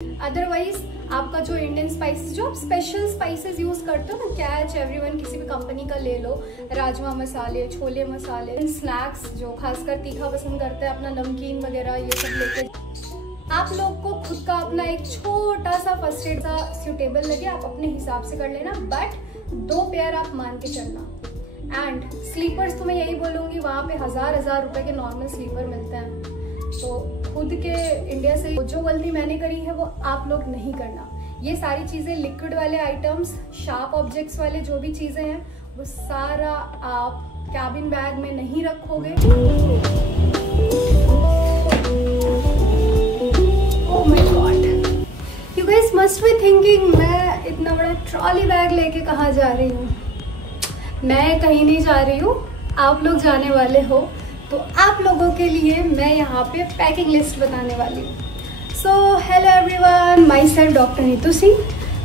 Otherwise आपका जो Indian spices, जो आप स्पेशल स्पाइसेस यूज करते हो ना, कैच एवरीवन किसी भी कंपनी का ले लो, राजमा मसाले, छोले मसाले, स्नैक्स जो खासकर तीखा पसंद करते हैं, अपना नमकीन वगैरह ये सब लेके आप लोग को खुद का अपना एक छोटा सा फर्स्ट एड सा सूटेबल लगे, आप अपने हिसाब से कर लेना, बट 2 पेयर आप मान के चलना। एंड स्लीपर्स तो मैं यही बोलूंगी, वहाँ पे हजार रुपए के नॉर्मल स्लीपर मिलते हैं। तो खुद के इंडिया से जो गलती मैंने करी है वो आप लोग नहीं करना। ये सारी चीजें, लिक्विड वाले आइटम्स, शार्प ऑब्जेक्ट्स वाले जो भी चीजें हैं, वो सारा आप कैबिन बैग में नहीं रखोगे। Oh my God, you guys must be thinking मैं इतना बड़ा ट्रॉली बैग लेके कहाँ जा रही हूँ। मैं कहीं नहीं जा रही हूँ, आप लोग जाने वाले हो। तो आप लोगों के लिए मैं यहाँ पे पैकिंग लिस्ट बताने वाली हूँ। So hello everyone, my self doctor Neetu Singh.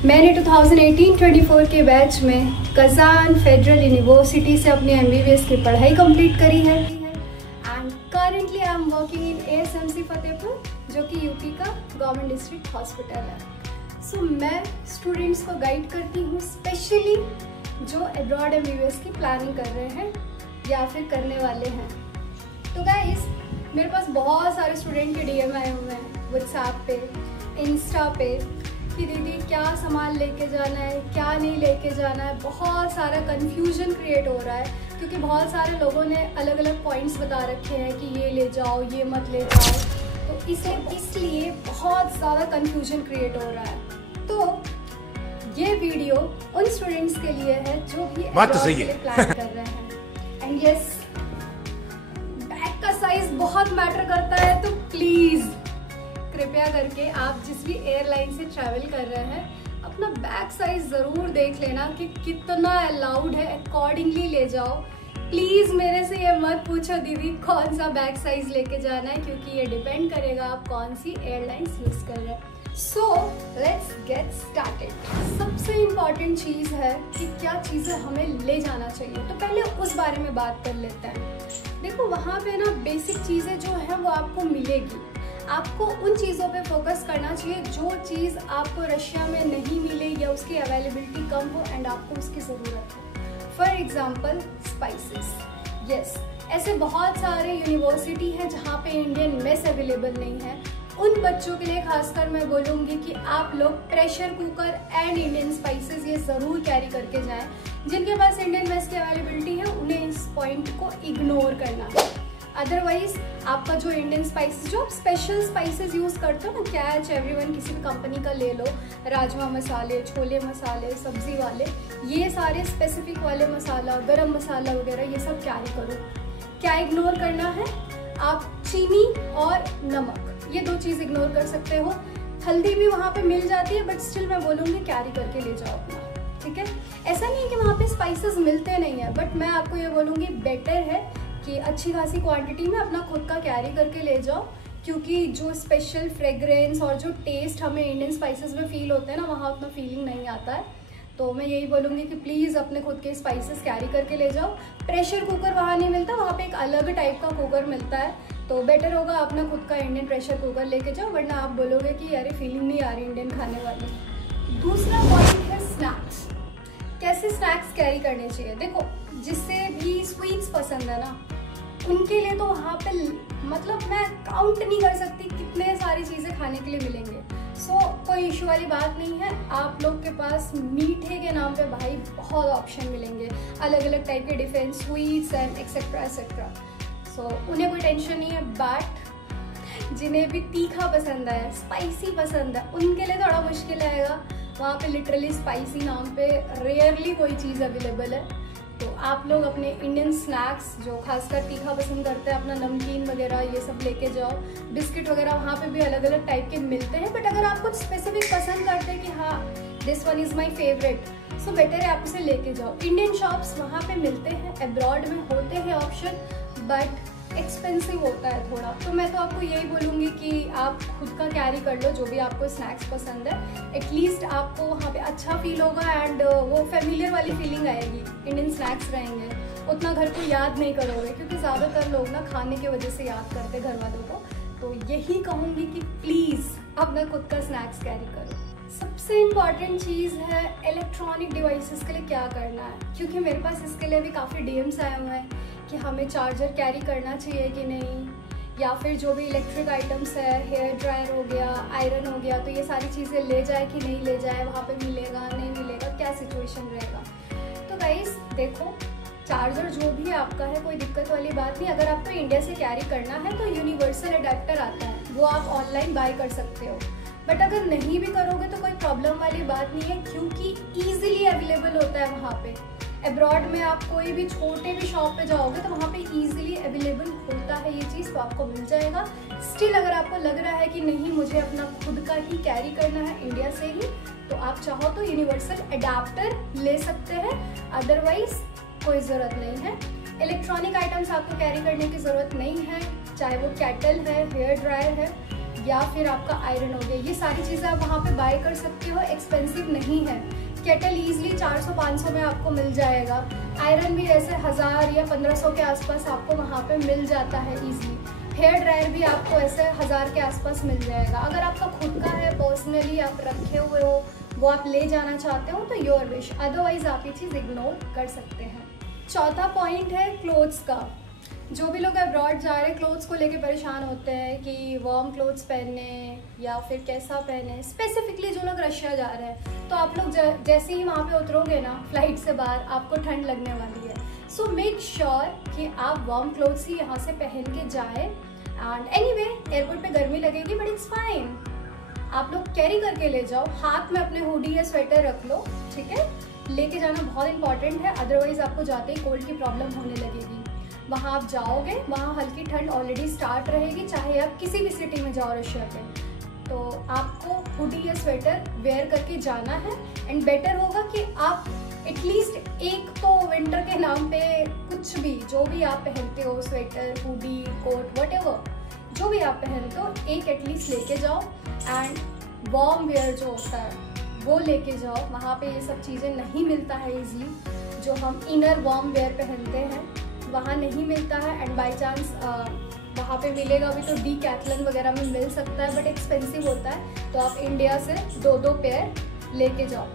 मैंने 2018-24 के बैच में कजान फेडरल यूनिवर्सिटी से अपनी MBBS की पढ़ाई कंप्लीट करी है and currently I am working in ASMC Fatehpur, जो कि यूपी का गवर्नमेंट डिस्ट्रिक्ट हॉस्पिटल है। सो मैं स्टूडेंट्स को गाइड करती हूँ, स्पेशली जो अब्रॉड MBBS की प्लानिंग कर रहे हैं या फिर करने वाले हैं। तो गाइस, मेरे पास बहुत सारे स्टूडेंट के DM आए हुए हैं व्हाट्सएप पे, इंस्टा पे, कि दीदी क्या सामान लेके जाना है, क्या नहीं लेके जाना है। बहुत सारा कन्फ्यूजन क्रिएट हो रहा है क्योंकि बहुत सारे लोगों ने अलग अलग पॉइंट्स बता रखे हैं कि ये ले जाओ, ये मत ले जाओ। तो इसलिए बहुत ज़्यादा कन्फ्यूजन क्रिएट हो रहा है। तो ये वीडियो उन स्टूडेंट्स के लिए है जो भी प्लान कर रहे हैं। एंड यस, साइज बहुत मैटर करता है, तो प्लीज कृपया करके आप जिस भी एयरलाइन से ट्रैवल कर रहे हैं, अपना बैग साइज जरूर देख लेना कि कितना अलाउड है, अकॉर्डिंगली ले जाओ। प्लीज मेरे से ये मत पूछो दीदी कौन सा बैग साइज लेके जाना है, क्योंकि ये डिपेंड करेगा आप कौन सी एयरलाइंस यूज कर रहे हैं। So let's get started. सबसे इम्पॉर्टेंट चीज़ है कि क्या चीज़ें हमें ले जाना चाहिए, तो पहले उस बारे में बात कर लेते हैं। देखो, वहाँ पे ना बेसिक चीज़ें जो है वो आपको मिलेगी। आपको उन चीज़ों पे फोकस करना चाहिए जो चीज़ आपको रशिया में नहीं मिले या उसकी अवेलेबिलिटी कम हो एंड आपको उसकी ज़रूरत हो। For example spices. यस, ऐसे बहुत सारे यूनिवर्सिटी हैं जहाँ पे इंडियन मेस अवेलेबल नहीं है। उन बच्चों के लिए खासकर मैं बोलूँगी कि आप लोग pressure cooker and Indian spices ये ज़रूर कैरी करके जाएं। जिनके पास इंडियन मेस की अवेलेबिलिटी है उन्हें इस पॉइंट को इग्नोर करना है। अदरवाइज आपका जो इंडियन स्पाइसेस, जो आप स्पेशल स्पाइसेस यूज़ करते हो ना, कैच एवरीवन किसी भी कंपनी का ले लो, राजमा मसाले, छोले मसाले, सब्जी वाले, ये सारे स्पेसिफिक वाले मसाला, गरम मसाला वगैरह ये सब कैरी करो। क्या इग्नोर करना है? आप चीनी और नमक, ये 2 चीज़ इग्नोर कर सकते हो। हल्दी भी वहाँ पे मिल जाती है, बट स्टिल मैं बोलूँगी कैरी करके ले जाओ अपना, ठीक है। ऐसा नहीं है कि वहाँ पे स्पाइसेस मिलते नहीं है, बट मैं आपको ये बोलूँगी बेटर है कि अच्छी खासी क्वांटिटी में अपना खुद का कैरी करके ले जाओ, क्योंकि जो स्पेशल फ्रेग्रेंस और जो टेस्ट हमें इंडियन स्पाइसेस में फील होते हैं ना, वहाँ उतना फीलिंग नहीं आता है। तो मैं यही बोलूँगी कि प्लीज़ अपने खुद के स्पाइसेस कैरी करके ले जाओ। प्रेशर कुकर वहाँ नहीं मिलता, वहाँ पे एक अलग टाइप का कुकर मिलता है, तो बेटर होगा अपना खुद का इंडियन प्रेशर कुकर लेके जाओ, वरना आप बोलोगे कि यार फीलिंग नहीं आ रही इंडियन खाने वाली। दूसरा पॉइंट है स्नैक्स। कैसे स्नैक्स कैरी करने चाहिए? देखो, जिससे भी स्वीट्स पसंद है ना, उनके लिए तो वहाँ पे मतलब मैं काउंट नहीं कर सकती कितने सारी चीज़ें खाने के लिए मिलेंगे। सो कोई इशू वाली बात नहीं है। आप लोग के पास मीठे के नाम पे भाई बहुत ऑप्शन मिलेंगे, अलग अलग टाइप के different sweets and etcetera etcetera. So उन्हें कोई टेंशन नहीं है, बट जिन्हें भी तीखा पसंद है, स्पाइसी पसंद है, उनके लिए थोड़ा मुश्किल आएगा। वहाँ पे लिटरली स्पाइसी नाम पे रेयरली कोई चीज़ अवेलेबल है। तो आप लोग अपने इंडियन स्नैक्स, जो खासकर तीखा पसंद करते हैं, अपना नमकीन वगैरह ये सब लेके जाओ। बिस्किट वगैरह वहाँ पे भी अलग अलग टाइप के मिलते हैं, बट अगर आप कुछ स्पेसिफिक पसंद करते हैं कि हाँ this one is my favourite, so better है आप उसे लेके जाओ। इंडियन शॉप्स वहाँ पे मिलते हैं, अब्रॉड में होते हैं ऑप्शन, बट एक्सपेंसिव होता है थोड़ा। तो मैं तो आपको यही बोलूँगी कि आप खुद का कैरी कर लो जो भी आपको स्नैक्स पसंद है। एटलीस्ट आपको वहाँ पे अच्छा फील होगा एंड वो फेमिलियर वाली फीलिंग आएगी। इंडियन स्नैक्स रहेंगे, उतना घर को याद नहीं करोगे, क्योंकि ज़्यादातर लोग ना खाने की वजह से याद करते घर वालों को। तो यही कहूँगी कि प्लीज़ अपना खुद का स्नैक्स कैरी करो। सबसे इम्पॉर्टेंट चीज़ है इलेक्ट्रॉनिक डिवाइसेस के लिए क्या करना है, क्योंकि मेरे पास इसके लिए भी काफ़ी डीएम्स आए हुए हैं कि हमें चार्जर कैरी करना चाहिए कि नहीं, या फिर जो भी इलेक्ट्रिक आइटम्स है, हेयर ड्रायर हो गया, आयरन हो गया, तो ये सारी चीज़ें ले जाए कि नहीं ले जाए, वहाँ पे मिलेगा नहीं मिलेगा, क्या सिचुएशन रहेगा। तो गाइस देखो, चार्जर जो भी आपका है कोई दिक्कत वाली बात नहीं। अगर आपको इंडिया से कैरी करना है तो यूनिवर्सल अडेप्टर आता है, वो आप ऑनलाइन बाय कर सकते हो। बट अगर नहीं भी करोगे तो कोई प्रॉब्लम वाली बात नहीं है, क्योंकि ईजिली अवेलेबल होता है वहाँ पे। अब्रॉड में आप कोई भी छोटे भी शॉप पे जाओगे तो वहाँ पे ईजिली अवेलेबल होता है ये चीज़, तो आपको मिल जाएगा। स्टिल अगर आपको लग रहा है कि नहीं मुझे अपना खुद का ही कैरी करना है इंडिया से ही, तो आप चाहो तो यूनिवर्सल अडेप्टर ले सकते हैं, अदरवाइज कोई ज़रूरत नहीं है। इलेक्ट्रॉनिक आइटम्स आपको कैरी करने की ज़रूरत नहीं है, चाहे वो केटल है, हेयर ड्रायर है, या फिर आपका आयरन हो गया, ये सारी चीज़ें आप वहाँ पे बाय कर सकते हो, एक्सपेंसिव नहीं है। केटल ईजिली 400-500 में आपको मिल जाएगा, आयरन भी ऐसे 1000 या 1500 के आसपास आपको वहाँ पे मिल जाता है ईजिली। हेयर ड्रायर भी आपको ऐसे 1000 के आसपास मिल जाएगा। अगर आपका खुद का है, पर्सनली आप रखे हुए हो, वो आप ले जाना चाहते हो तो योर विश, अदरवाइज आप ये चीज़ इग्नोर कर सकते हैं। चौथा पॉइंट है क्लोथ्स का। जो भी लोग अब्रॉड जा रहे हैं क्लोथ्स को लेके परेशान होते हैं कि वार्म क्लोथ्स पहने या फिर कैसा पहने। स्पेसिफिकली जो लोग रशिया जा रहे हैं, तो आप लोग जैसे ही वहाँ पे उतरोगे ना फ्लाइट से बाहर, आपको ठंड लगने वाली है। सो मेक श्योर कि आप वार्म क्लोथ्स ही यहाँ से पहन के जाए। एंड एनीवे एयरपोर्ट पे गर्मी लगेगी बट इट्स फाइन, आप लोग कैरी करके ले जाओ। हाथ में अपने हुडी या स्वेटर रख लो, ठीक है, लेके जाना बहुत इंपॉर्टेंट है, अदरवाइज आपको जाते ही कोल्ड की प्रॉब्लम होने लगेगी। वहाँ आप जाओगे, वहाँ हल्की ठंड ऑलरेडी स्टार्ट रहेगी, चाहे आप किसी भी सिटी में जाओ रशिया पे, तो आपको हुडी या स्वेटर वेयर करके जाना है। एंड बेटर होगा कि आप एटलीस्ट एक तो विंटर के नाम पे कुछ भी जो भी आप पहनते हो, स्वेटर, हुडी, कोट, व्हाटएवर जो भी आप पहनते हो, एक एटलीस्ट लेके जाओ। एंड वार्म वेयर जो होता है वो लेके जाओ, वहाँ पे ये सब चीज़ें नहीं मिलता है ईजिली, जो हम इनर वार्म वेयर पहनते हैं वहाँ नहीं मिलता है। एंड बाई चांस वहाँ पे मिलेगा भी तो डीकैथलन वगैरह में मिल सकता है, बट एक्सपेंसिव होता है, तो आप इंडिया से 2-2 पेयर लेके जाओ,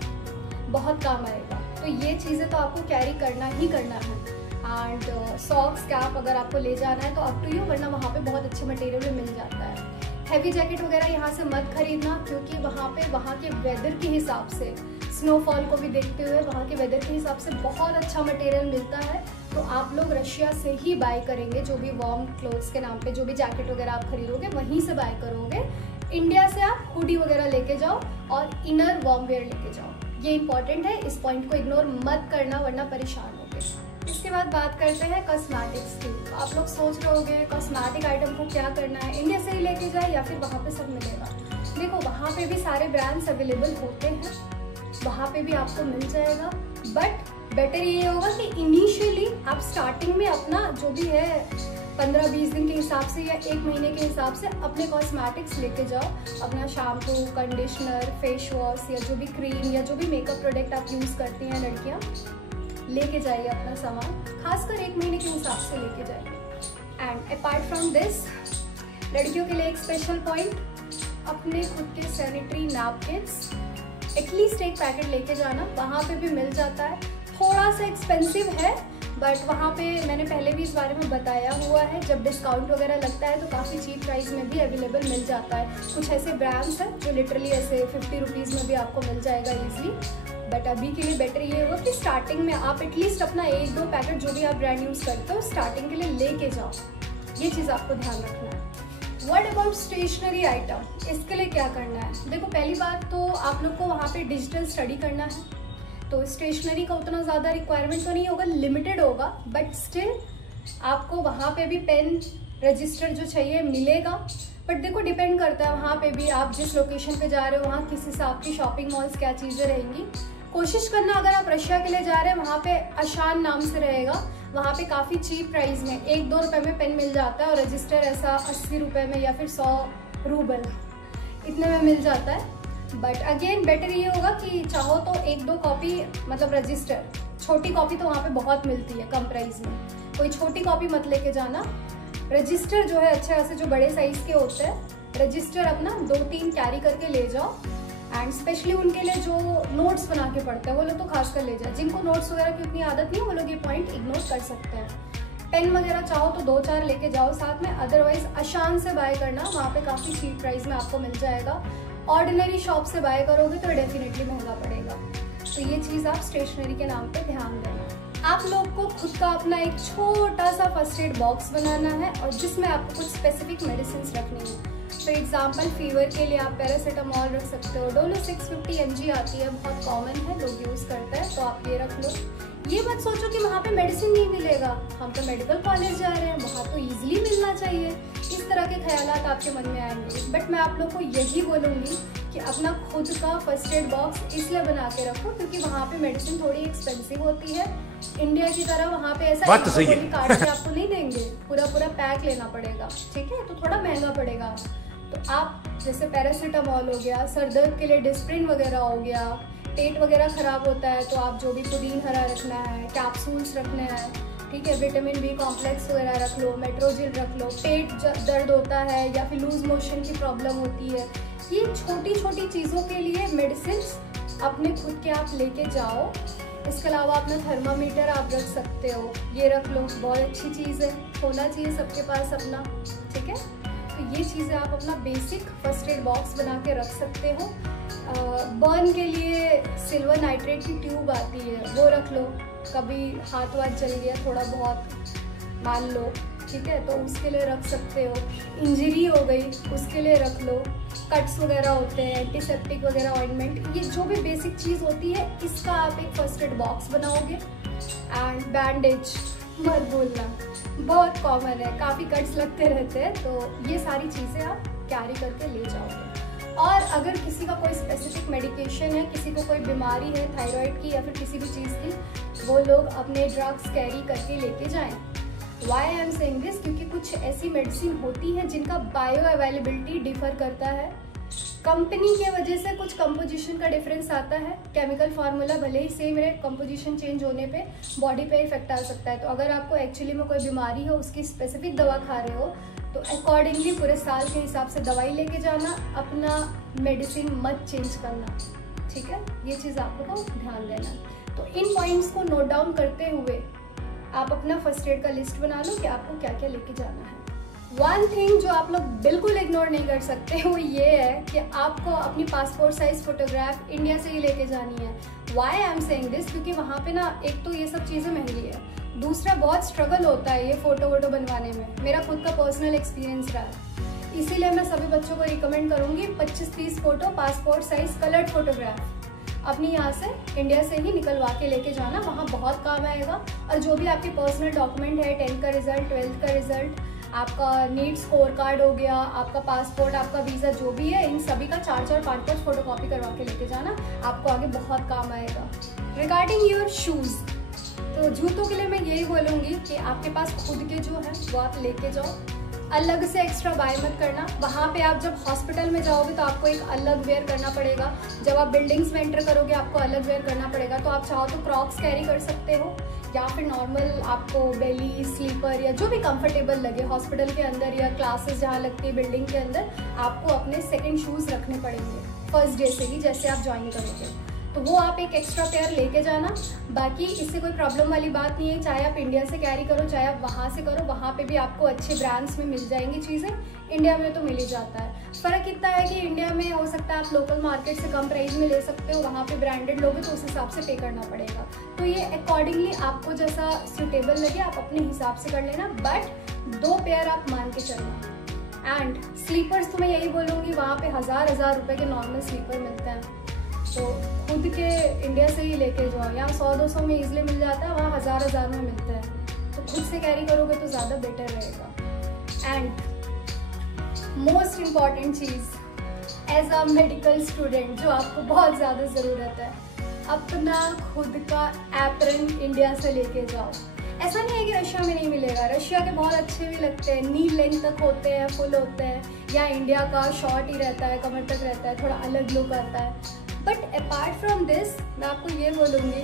बहुत काम आएगा। तो ये चीज़ें तो आपको कैरी करना ही करना है। एंड सॉक्स, कैप अगर आपको ले जाना है तो अप टू यू, वरना वहाँ पे बहुत अच्छे मटेरियल में मिल जाता है। हैवी जैकेट वगैरह यहाँ से मत खरीदना, क्योंकि वहाँ के वेदर के हिसाब से, स्नोफॉल को भी देखते हुए वहाँ के वेदर के हिसाब से बहुत अच्छा मटेरियल मिलता है। तो आप लोग रशिया से ही बाय करेंगे, जो भी वार्म क्लोथ्स के नाम पे जो भी जैकेट वगैरह आप खरीदोगे वहीं से बाय करोगे। इंडिया से आप हुडी वगैरह लेके जाओ और इनर वार्म वेयर लेके जाओ, ये इंपॉर्टेंट है, इस पॉइंट को इग्नोर मत करना वरना परेशान होगे। इसके बाद बात करते हैं कॉस्मेटिक्स की। तो आप लोग सोच रहे होंगे कॉस्मेटिक आइटम को क्या करना है, इंडिया से ही लेके जाए या फिर वहाँ पे सब मिलेगा। देखो वहाँ पे भी सारे ब्रांड्स अवेलेबल होते हैं, वहाँ पे भी आपको मिल जाएगा, बट बेटर ये होगा कि इनिशियली आप स्टार्टिंग में अपना जो भी है 15-20 दिन के हिसाब से या 1 महीने के हिसाब से अपने कॉस्मेटिक्स लेके जाओ। अपना शैम्पू, कंडीशनर, फेस वॉश या जो भी क्रीम या जो भी मेकअप प्रोडक्ट आप यूज़ करती हैं लड़कियाँ, लेके जाइए अपना सामान, खासकर 1 महीने के हिसाब से लेके जाइए। एंड अपार्ट फ्रॉम दिस, लड़कियों के लिए एक स्पेशल पॉइंट, अपने खुद के सैनिटरी नैपकिन्स एटलीस्ट 1 पैकेट लेके जाना, वहाँ पे भी मिल जाता है। थोड़ा सा एक्सपेंसिव है, बट वहाँ पे मैंने पहले भी इस बारे में बताया हुआ है, जब डिस्काउंट वगैरह लगता है तो काफ़ी चीप प्राइस में भी अवेलेबल मिल जाता है। कुछ ऐसे ब्रांड्स हैं जो लिटरली ऐसे 50 रुपीज़ में भी आपको मिल जाएगा ईजिली। बट अभी के लिए बेटर ये होगा कि स्टार्टिंग में आप एटलीस्ट अपना 1-2 पैकेट जो भी आप ब्रांड यूज़ करते हो स्टार्टिंग के लिए लेके जाओ, ये चीज़ आपको ध्यान रखना है। व्हाट अबाउट स्टेशनरी आइटम, इसके लिए क्या करना है? देखो पहली बात तो आप लोग को वहाँ पे डिजिटल स्टडी करना है, तो स्टेशनरी का उतना ज़्यादा रिक्वायरमेंट तो नहीं होगा, लिमिटेड होगा, बट स्टिल आपको वहाँ पे भी पेन, रजिस्टर जो चाहिए मिलेगा। बट देखो डिपेंड करता है वहाँ पे भी आप जिस लोकेशन पे जा रहे हो वहाँ किस हिसाब की शॉपिंग मॉल्स क्या चीज़ें रहेंगी। कोशिश करना अगर आप रशिया के लिए जा रहे हैं वहाँ पे आशान नाम से रहेगा, वहाँ पे काफ़ी चीप प्राइस में 1-2 रुपये में पेन मिल जाता है, और रजिस्टर ऐसा 80 रुपये में या फिर 100 रूबल इतने में मिल जाता है। बट अगेन बेटर ये होगा कि चाहो तो 1-2 कॉपी, मतलब रजिस्टर, छोटी कॉपी तो वहाँ पे बहुत मिलती है कम प्राइस में, कोई छोटी कॉपी मत लेके जाना। रजिस्टर जो है अच्छे खासे जो बड़े साइज़ के होते हैं रजिस्टर अपना 2-3 कैरी करके ले जाओ। एंड स्पेशली उनके लिए जो नोट्स बना के पढ़ते हैं वो लोग तो खास कर ले जाए। जिनको नोट्स वगैरह की उतनी आदत नहीं है वो लोग ये पॉइंट इग्नोर कर सकते हैं। पेन वगैरह चाहो तो 2-4 लेके जाओ साथ में, अदरवाइज अशान से बाय करना, वहाँ पे काफ़ी चीप प्राइस में आपको मिल जाएगा। ऑर्डिनरी शॉप से बाय करोगे तो डेफिनेटली महंगा पड़ेगा। तो ये चीज़ आप स्टेशनरी के नाम पे ध्यान देना। आप लोग को खुद का अपना एक छोटा सा फर्स्ट एड बॉक्स बनाना है और जिसमें आपको कुछ स्पेसिफिक मेडिसिन रखनी है। फॉर एग्जाम्पल फीवर के लिए आप पैरासीटामॉल रख सकते हो। डोलो 650 mg आती है, बहुत कॉमन है, लोग यूज़ करते हैं, तो आप ये रख लो। ये मत सोचो कि वहाँ पे मेडिसिन नहीं मिलेगा, हम तो मेडिकल कॉलेज जा रहे हैं, वहाँ तो इजीली मिलना चाहिए। इस तरह के ख्यालात आपके मन में आएंगे। बट मैं आप लोग को यही बोलूँगी कि अपना खुद का फर्स्ट एड बॉक्स इसलिए बना के रखो क्योंकि वहाँ पे मेडिसिन थोड़ी एक्सपेंसिव होती है। इंडिया की तरह वहाँ पे ऐसा काट के आपको नहीं देंगे, पूरा पैक लेना पड़ेगा, ठीक है, तो थोड़ा महंगा पड़ेगा। तो आप जैसे पैरासीटामॉल हो गया, सर दर्द के लिए डिस्प्रिन वगैरह हो गया, पेट वगैरह खराब होता है तो आप जो भी पुदीन हरा रखना है, कैप्सूल्स रखने हैं, ठीक है, विटामिन बी कॉम्प्लेक्स वगैरह रख लो, मेट्रोजिल रख लो। पेट दर्द होता है या फिर लूज मोशन की प्रॉब्लम होती है, ये छोटी छोटी चीज़ों के लिए मेडिसिन अपने खुद के आप लेके जाओ। इसके अलावा अपना थर्मामीटर आप रख सकते हो, ये रख लो, बहुत अच्छी चीज़ है, होना चाहिए सबके पास अपना, ठीक है। तो ये चीज़ें आप अपना बेसिक फर्स्ट एड बॉक्स बना के रख सकते हो। बर्न के लिए सिल्वर नाइट्रेट की ट्यूब आती है, वो रख लो, कभी हाथ वाथ जल गया थोड़ा बहुत मान लो, ठीक है, तो उसके लिए रख सकते हो। इंजरी हो गई उसके लिए रख लो। कट्स वगैरह होते हैं, एंटीसेप्टिक वगैरह ऑइंटमेंट, ये जो भी बेसिक चीज़ होती है इसका आप एक फर्स्ट एड बॉक्स बनाओगे। एंड बैंडेज मत भूलना, बहुत कॉमन है, काफ़ी कट्स लगते रहते हैं, तो ये सारी चीज़ें आप कैरी करके ले जाओगे। और अगर किसी का कोई स्पेसिफिक मेडिकेशन है, किसी को कोई बीमारी है थायराइड की या फिर किसी भी चीज़ की, वो लोग अपने ड्रग्स कैरी करके लेके जाएं। Why I am saying this, क्योंकि कुछ ऐसी मेडिसिन होती है जिनका बायो अवेलेबिलिटी डिफर करता है। कंपनी के वजह से कुछ कंपोजिशन का डिफरेंस आता है, केमिकल फार्मूला भले ही सेम रहे, कंपोजिशन चेंज होने पे बॉडी पे इफेक्ट आ सकता है। तो अगर आपको एक्चुअली में कोई बीमारी हो, उसकी स्पेसिफिक दवा खा रहे हो, तो अकॉर्डिंगली पूरे साल के हिसाब से दवाई लेके जाना, अपना मेडिसिन मत चेंज करना, ठीक है, ये चीज़ आप लोगों को ध्यान देना। तो इन पॉइंट्स को नोट डाउन करते हुए आप अपना फर्स्ट एड का लिस्ट बना लो कि आपको क्या क्या लेके जाना है। वन थिंग जो आप लोग बिल्कुल इग्नोर नहीं कर सकते वो ये है कि आपको अपनी पासपोर्ट साइज फोटोग्राफ इंडिया से ही लेके जानी है। Why I am saying this, क्योंकि वहाँ पे ना एक तो ये सब चीज़ें महंगी है, दूसरा बहुत स्ट्रगल होता है ये फ़ोटो वोटो बनवाने में। मेरा खुद का पर्सनल एक्सपीरियंस रहा है, इसीलिए मैं सभी बच्चों को रिकमेंड करूँगी 25-30 photo passport size coloured photograph अपनी यहाँ से इंडिया से ही निकलवा के लेके जाना, वहाँ बहुत काम आएगा। और जो भी आपकी पर्सनल डॉक्यूमेंट है, 10th का रिजल्ट, 12th का रिजल्ट, आपका नीट स्कोर कार्ड हो गया, आपका पासपोर्ट, आपका वीज़ा, जो भी है, इन सभी का 4-4, 5-5 फोटोकॉपी करवा के लेके जाना, आपको आगे बहुत काम आएगा। रिगार्डिंग योर शूज़, तो जूतों के लिए मैं यही बोलूँगी कि आपके पास खुद के जो है वो आप लेके जाओ, अलग से एक्स्ट्रा बाय मत करना। वहाँ पे आप जब हॉस्पिटल में जाओगे तो आपको एक अलग वेयर करना पड़ेगा, जब आप बिल्डिंग्स में एंटर करोगे आपको अलग वेयर करना पड़ेगा। तो आप चाहो तो क्रॉक्स कैरी कर सकते हो या फिर नॉर्मल आपको बेली, स्लीपर या जो भी कंफर्टेबल लगे हॉस्पिटल के अंदर या क्लासेस जहाँ लगती है बिल्डिंग के अंदर, आपको अपने सेकेंड शूज़ रखने पड़ेंगे फर्स्ट डे से ही, जैसे आप ज्वाइन करोगे, तो वो आप एक एक्स्ट्रा पेयर लेके जाना। बाकी इससे कोई प्रॉब्लम वाली बात नहीं है, चाहे आप इंडिया से कैरी करो चाहे आप वहाँ से करो, वहाँ पे भी आपको अच्छे ब्रांड्स में मिल जाएंगी चीज़ें, इंडिया में तो मिल ही जाता है। फ़र्क इतना है कि इंडिया में हो सकता है आप लोकल मार्केट से कम प्राइस में ले सकते हो, वहाँ पे ब्रांडेड लोगे तो उस हिसाब से पे करना पड़ेगा। तो ये अकॉर्डिंगली आपको जैसा सूटेबल लगे आप अपने हिसाब से कर लेना, बट 2 पेयर आप मान के चलना। एंड स्लीपर्स तो मैं यही बोलूँगी, वहाँ पे 1000 रुपये के नॉर्मल स्लीपर मिलते हैं, तो खुद के इंडिया से ही लेके जाओ। यहाँ 100-200 में ईजिली मिल जाता है, वहाँ 1000 में मिलता है, तो खुद से कैरी करोगे तो ज़्यादा बेटर रहेगा। एंड मोस्ट इम्पॉर्टेंट चीज़ एज अ मेडिकल स्टूडेंट जो आपको बहुत ज़्यादा ज़रूरत है, अपना खुद का एप्रन इंडिया से लेके जाओ। ऐसा नहीं है कि रशिया में नहीं मिलेगा, रशिया के बहुत अच्छे भी लगते हैं, नी लेंथ तक होते हैं, फुल होते हैं, या इंडिया का शॉर्ट ही रहता है, कमर तक रहता है, थोड़ा अलग लुक आता है। बट अपार्ट फ्रॉम दिस मैं आपको ये बोलूँगी,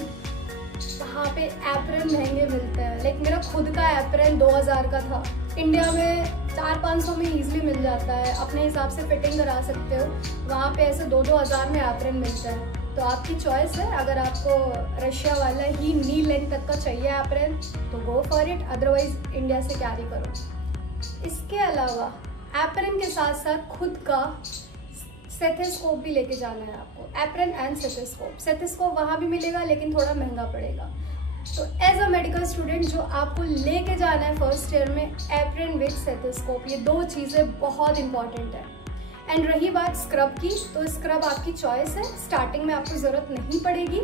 वहाँ पे एप्रन महंगे मिलते हैं। लाइक मेरा खुद का एप्रन 2000 का था, इंडिया में 400-500 में ईजिली मिल जाता है, अपने हिसाब से फिटिंग करा सकते हो। वहाँ पे ऐसे 2-2 हज़ार में एप्रन मिलता है, तो आपकी चॉइस है। अगर आपको रशिया वाला ही नी लेंथ तक का चाहिए एप्रन तो go for it, otherwise India से कैरी करो। इसके अलावा एप्रन के साथ साथ खुद का स्टेथोस्कोप भी लेके जाना है आपको, एप्रन एंड स्टेथोस्कोप। स्टेथोस्कोप वहाँ भी मिलेगा लेकिन थोड़ा महंगा पड़ेगा। तो एज अ मेडिकल स्टूडेंट जो आपको लेके जाना है फर्स्ट ईयर में, एप्रन विद स्टेथोस्कोप, ये 2 चीज़ें बहुत इंपॉर्टेंट है। एंड रही बात स्क्रब की, तो स्क्रब आपकी चॉइस है, स्टार्टिंग में आपको ज़रूरत नहीं पड़ेगी।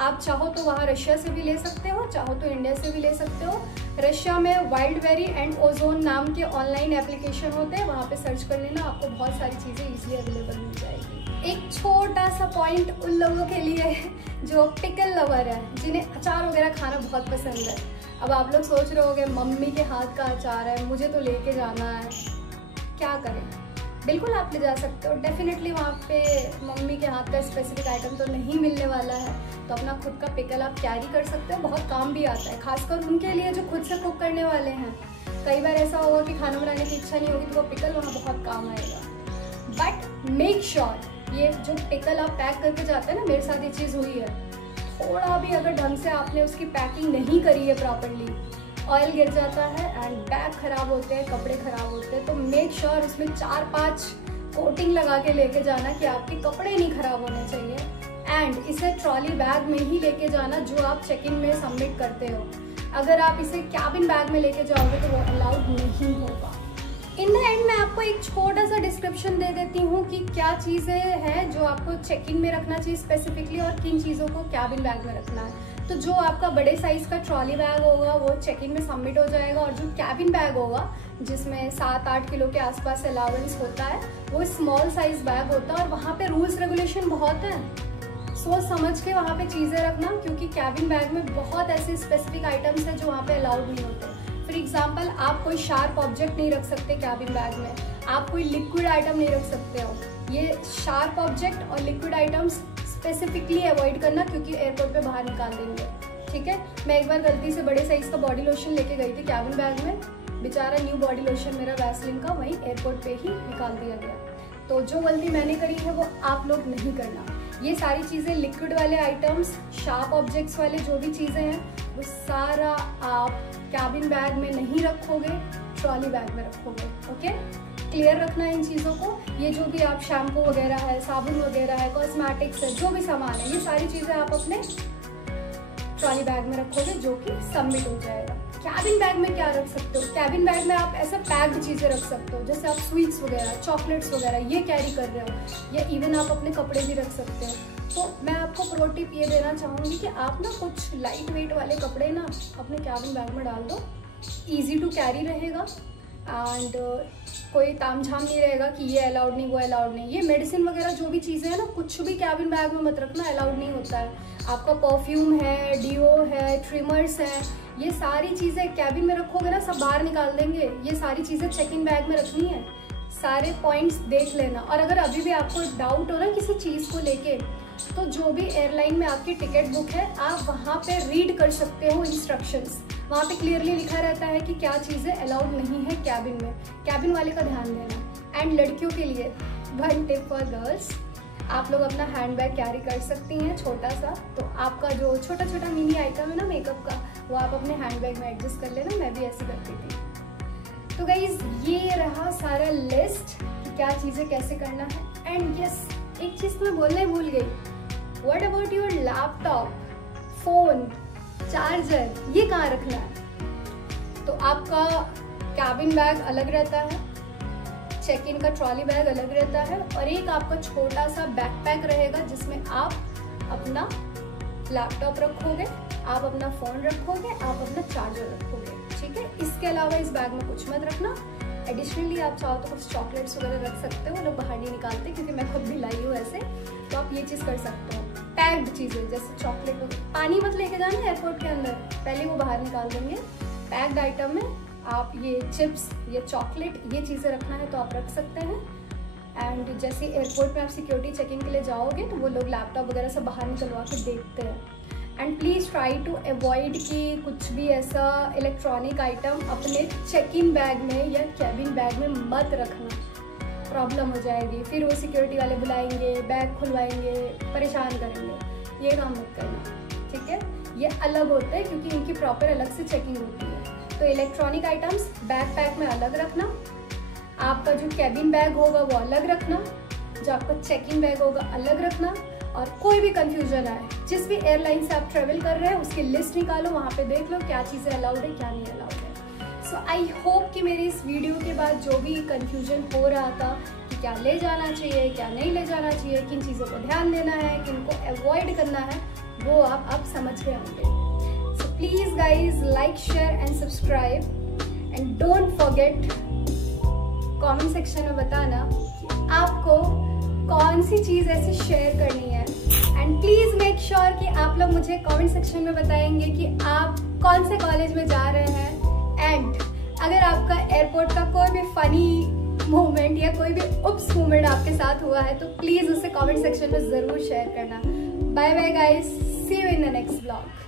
आप चाहो तो वहाँ रशिया से भी ले सकते हो, चाहो तो इंडिया से भी ले सकते हो। रशिया में वाइल्डबेरी एंड ओजोन नाम के ऑनलाइन एप्लीकेशन होते हैं, वहाँ पे सर्च कर लेना, आपको बहुत सारी चीज़ें इजीली अवेलेबल मिल जाएगी। एक छोटा सा पॉइंट उन लोगों के लिए है जो पिकल लवर है, जिन्हें अचार वगैरह खाना बहुत पसंद है। अब आप लोग सोच रहे होंगे मम्मी के हाथ का अचार है, मुझे तो लेके जाना है, क्या करें? बिल्कुल आप ले जा सकते हो। डेफिनेटली वहाँ पे मम्मी के हाथ का स्पेसिफिक आइटम तो नहीं मिलने वाला है, तो अपना खुद का पिकल आप कैरी कर सकते हो, बहुत काम भी आता है, खासकर उनके लिए जो खुद से कुक करने वाले हैं। कई बार ऐसा होगा कि खाना बनाने की इच्छा नहीं होगी तो वो पिकल वहाँ बहुत काम आएगा। बट मेक श्योर ये जो पिकल आप पैक करके जाते हैं ना, मेरे साथ ये चीज़ हुई है, थोड़ा भी अगर ढंग से आपने उसकी पैकिंग नहीं करी है प्रॉपरली, ऑयल गिर जाता है एंड बैग खराब होते हैं, कपड़े खराब होते हैं। तो मेक श्योर उसमें 4-5 कोटिंग लगा के लेके जाना कि आपके कपड़े नहीं खराब होने चाहिए। एंड इसे ट्रॉली बैग में ही लेके जाना जो आप चेक इन में सबमिट करते हो। अगर आप इसे कैबिन बैग में लेके जाओगे तो वो अलाउड नहीं होगा। इन द एंड मैं आपको एक छोटा सा डिस्क्रिप्शन दे देती हूँ कि क्या चीज़ें हैं जो आपको चेक इन में रखना चाहिए स्पेसिफिकली और किन चीज़ों को कैबिन बैग में रखना है। तो जो आपका बड़े साइज का ट्रॉली बैग होगा वो चेक इन में सबमिट हो जाएगा, और जो कैबिन बैग होगा जिसमें 7-8 किलो के आसपास अलाउंस होता है वो स्मॉल साइज बैग होता है। और वहाँ पे रूल्स रेगुलेशन बहुत हैं, सोच समझ के वहाँ पे चीज़ें रखना, क्योंकि कैबिन बैग में बहुत ऐसे स्पेसिफिक आइटम्स हैं जो वहाँ पे अलाउड नहीं होते। फॉर एग्जाम्पल, आप कोई शार्प ऑब्जेक्ट नहीं रख सकते कैबिन बैग में, आप कोई लिक्विड आइटम नहीं रख सकते हो। ये शार्प ऑब्जेक्ट और लिक्विड आइटम्स स्पेसिफिकली अवॉइड करना, क्योंकि एयरपोर्ट पे बाहर निकाल देंगे। ठीक है, मैं एक बार गलती से बड़े साइज का बॉडी लोशन लेके गई थी कैबिन बैग में, बेचारा न्यू बॉडी लोशन मेरा वैसलिन का वहीं एयरपोर्ट पे ही निकाल दिया गया। तो जो गलती मैंने करी है वो आप लोग नहीं करना। ये सारी चीज़ें, लिक्विड वाले आइटम्स, शार्प ऑब्जेक्ट्स वाले जो भी चीज़ें हैं, वो सारा आप कैबिन बैग में नहीं रखोगे, ट्रॉली बैग में रखोगे। ओके, क्लियर रखना है इन चीज़ों को। ये जो भी आप शैम्पू वगैरह है, साबुन वगैरह है, कॉस्मेटिक्स है, जो भी सामान है, ये सारी चीज़ें आप अपने ट्रॉली बैग में रखोगे जो कि सबमिट हो जाएगा। कैबिन बैग में क्या रख सकते हो? कैबिन बैग में आप ऐसे पैक्ड चीज़ें रख सकते हो, जैसे आप स्वीट्स वगैरह, चॉकलेट्स वगैरह ये कैरी कर रहे हो, या इवन आप अपने कपड़े भी रख सकते हो। तो मैं आपको प्रो टिप ये देना चाहूँगी कि आप ना कुछ लाइट वेट वाले कपड़े ना अपने कैबिन बैग में डाल दो, ईजी टू कैरी रहेगा एंड कोई तामझाम नहीं रहेगा कि ये अलाउड नहीं, वो अलाउड नहीं। ये मेडिसिन वगैरह जो भी चीज़ें हैं ना, कुछ भी कैबिन बैग में मत रखना, अलाउड नहीं होता है। आपका परफ्यूम है, डीओ है, ट्रिमर्स हैं, ये सारी चीज़ें कैबिन में रखोगे ना, सब बाहर निकाल देंगे। ये सारी चीज़ें चेक इन बैग में रखनी है। सारे पॉइंट्स देख लेना, और अगर अभी भी आपको डाउट हो ना किसी चीज़ को लेके, तो जो भी एयरलाइन में आपकी टिकट बुक है, आप वहाँ पे रीड कर सकते हो इंस्ट्रक्शंस। वहाँ पे क्लियरली लिखा रहता है कि क्या चीज़ें अलाउड नहीं है कैबिन में। कैबिन वाले का ध्यान देना। एंड लड़कियों के लिए वन टिप फॉर गर्ल्स, आप लोग अपना हैंड बैग कैरी कर सकती हैं छोटा सा। तो आपका जो छोटा छोटा मिनी आइटम है ना मेकअप का, वो आप अपने हैंड बैग में एडजस्ट कर लेना। मैं भी ऐसे करती थी। तो गाइज, ये रहा सारा लिस्ट कि क्या चीज़ें कैसे करना है। एंड यस, एक चीज़ तो मैं बोलना ही भूल गई, what about your laptop, phone, charger, ये कहाँ रखना है? तो आपका कैबिन बैग अलग रहता है, चेक इन का ट्रॉली बैग अलग रहता है, और एक आपका छोटा सा बैकपैक रहेगा जिसमें आप अपना लैपटॉप रखोगे, आप अपना फ़ोन रखोगे, आप अपना चार्जर रखोगे। ठीक है, इसके अलावा इस बैग में कुछ मत रखना। एडिशनली आप चाहो तो कुछ चॉकलेट्स वगैरह रख सकते हो, वो लोग बाहर नहीं निकालते, क्योंकि मैं खुद भी लाई हूँ ऐसे, तो आप ये चीज़ कर सकते हो। पैक्ड चीज़ें जैसे चॉकलेट वगैरह, पानी मत लेके जाना एयरपोर्ट के अंदर, पहले वो बाहर निकाल देंगे। पैक्ड आइटम में आप ये चिप्स, ये चॉकलेट, ये चीज़ें रखना है तो आप रख सकते हैं। एंड जैसे एयरपोर्ट में आप सिक्योरिटी चेकिंग के लिए जाओगे तो वो लोग लैपटॉप वगैरह सब बाहर निकलवा के देखते हैं। And please try to avoid कि कुछ भी ऐसा इलेक्ट्रॉनिक आइटम अपने चेक इन बैग में या कैबिन बैग में मत रखना, प्रॉब्लम हो जाएगी। फिर वो सिक्योरिटी वाले बुलाएंगे, बैग खुलवाएंगे, परेशान करेंगे। ये काम मत करना, ठीक है। ये अलग होता है क्योंकि इनकी प्रॉपर अलग से चेकिंग होती है। तो इलेक्ट्रॉनिक आइटम्स बैग पैक में अलग रखना, आपका जो कैबिन बैग होगा वो अलग रखना, जो आपका चेक इन बैग होगा अलग रखना। और कोई भी कंफ्यूजन आए, जिस भी एयरलाइन से आप ट्रेवल कर रहे हैं उसकी लिस्ट निकालो, वहाँ पे देख लो क्या चीज़ें अलाउड है क्या नहीं अलाउड है। सो आई होप कि मेरी इस वीडियो के बाद जो भी कंफ्यूजन हो रहा था कि क्या ले जाना चाहिए क्या नहीं ले जाना चाहिए, किन चीज़ों को ध्यान देना है, किन को अवॉइड करना है, वो आप समझ गए होंगे। So please guys like share and subscribe and don't forget comment section में बताना कि आपको कौन सी चीज़ ऐसी शेयर करनी है। एंड प्लीज़ मेक श्योर कि आप लोग मुझे कमेंट सेक्शन में बताएंगे कि आप कौन से कॉलेज में जा रहे हैं। एंड अगर आपका एयरपोर्ट का कोई भी फनी मोमेंट या कोई भी उप्स मोमेंट आपके साथ हुआ है तो प्लीज़ उसे कमेंट सेक्शन में ज़रूर शेयर करना। Bye bye guys, see you in the next blog.